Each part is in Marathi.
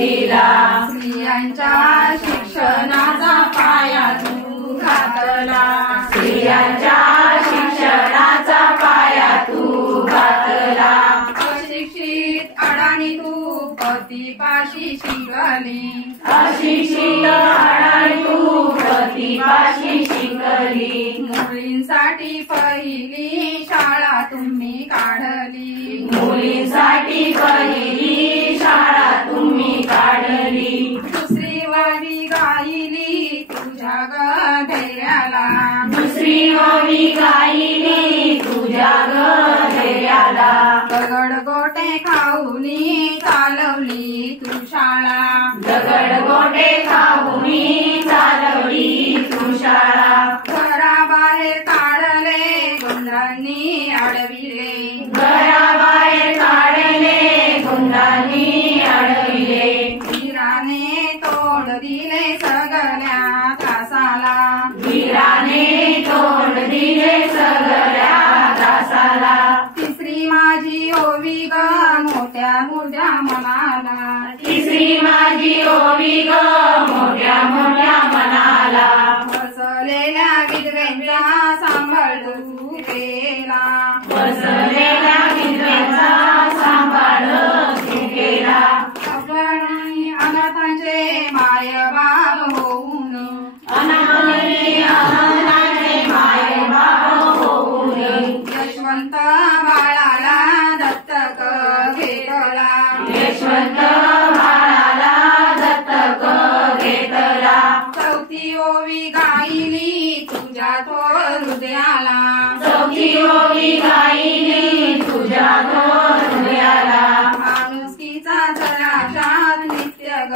दिला। स्त्रियांच्या शिक्षणाचा पाया तू घातला। स्त्रियांच्या शिक्षणाचा पाया तू घातला। अशिक्षित अडाणी तू पतीपाशी शिकली। अशिक्षित अडाणी तू पतीपाशी शिकली। मुलींसाठी पहिली शाळा तुम्ही काढली। मुलींसाठी पहिली शाळा तुम्ही काढली। दुसरी वारी गायली तुझ्या गधेऱ्याला। दुसरी वारी गायली तुझ्या गधेऱ्याला। दगड गोटे खाऊनी चालवली तू शाळा। दगड गोटे खाऊनी चालवली तू शाळा। घराबाहेर काढले गुंडांनी अडविले। घराबाहेर काढले गुंडांनी अडविले। वीराने तोड दिले सगळ्या त्रासाला। वीराने तोड दिले सगळ्या त्रासाला। तिसरी माझी ओवी ग मोठ्या मोठ्या मनाला। तिसरी माझी ओवी ग मोठ्या मोठ्या मनाला। बसलेल्या विधवेंचा सांभाळ तू केला। बसलेल्या विधवेचा सांभाळ तू केला। अगणी अनाथांचे माय बाप होऊन। अनाथांचे माय बाप होऊन। यशवंत बाळाला दत्तक घेतला। यशवंत बाळाला दत्तक घेतला। चौथी ओवी गायली तुझ्या थोर हृदयाला। चौथी ओवी गायली तुझ्या हृदयाला। माणुसकीचा जराशात नित्य ग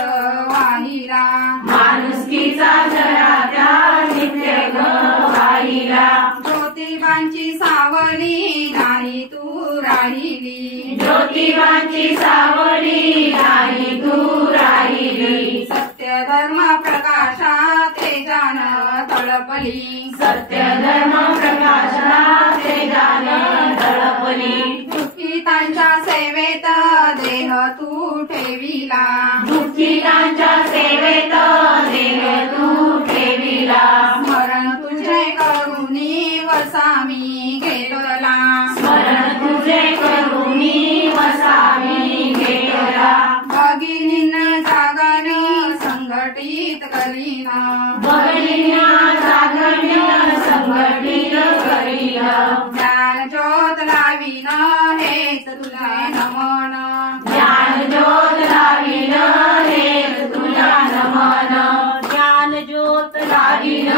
वाहिला। माणुसकीचा जरा त्या नित्य ग वाहिला। ज्योतिबांची सावली नाही तू राहिली। ज्योतिबांची सावली नाही तू राहिली। सत्य धर्म प्रकाशात तेजानं तळपली। सत्य धर्म प्रकाशात तेजानं तळपली। दुःखितांच्या सेवेत देह तू ठेविला। दुःखितांच्या सेवेत देह तू ठेविला। स्मरण तुझे करुणी वसामी घेतला। स्मरण तुझे करुणी वसामी घेतला। भगिनींना जागरण संघटित करीना। भगिनींना जागरण संघटित करीन। ज्ञान ज्योत लावीन हेच तुला नमन। ज्ञान ज्योत लावीन हेच तुला नमन। ज्ञान ज्योत लावीन